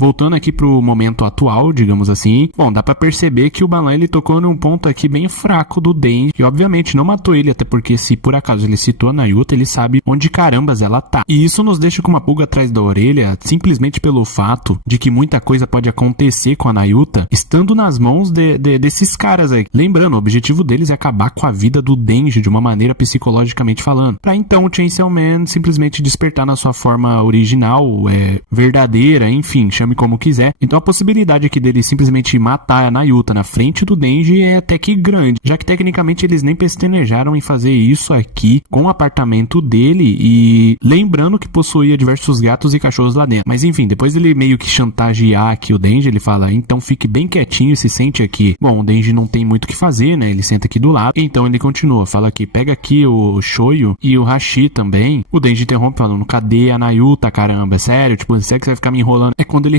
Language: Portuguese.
Voltando aqui pro momento atual, digamos assim, bom, dá pra perceber que o Balan ele tocou num ponto aqui bem fraco do Denji, e obviamente não matou ele, até porque se por acaso ele citou a Nayuta, ele sabe onde carambas ela tá. E isso nos deixa com uma pulga atrás da orelha, simplesmente pelo fato de que muita coisa pode acontecer com a Nayuta, estando nas mãos desses caras aí. Lembrando, o objetivo deles é acabar com a vida do Denji de uma maneira psicologicamente falando, pra então o Chainsaw Man simplesmente despertar na sua forma original, verdadeira, enfim, chame como quiser. Então a possibilidade aqui dele simplesmente matar a Nayuta na frente do Denji é até que grande, já que tecnicamente eles nem pestanejaram em fazer isso aqui com o apartamento dele, e lembrando que possuía diversos gatos e cachorros lá dentro. Mas enfim, depois dele meio que chantagear aqui o Denji, ele fala, então fique bem quietinho e se sente aqui. Bom, o Denji não tem muito o que fazer, né? Ele senta aqui do lado, então ele continua, fala aqui, pega aqui o Shoyu e o Hashi também. O Denji interrompe falando, cadê a Nayuta, caramba? Sério? Tipo, será que você vai ficar me enrolando? É quando ele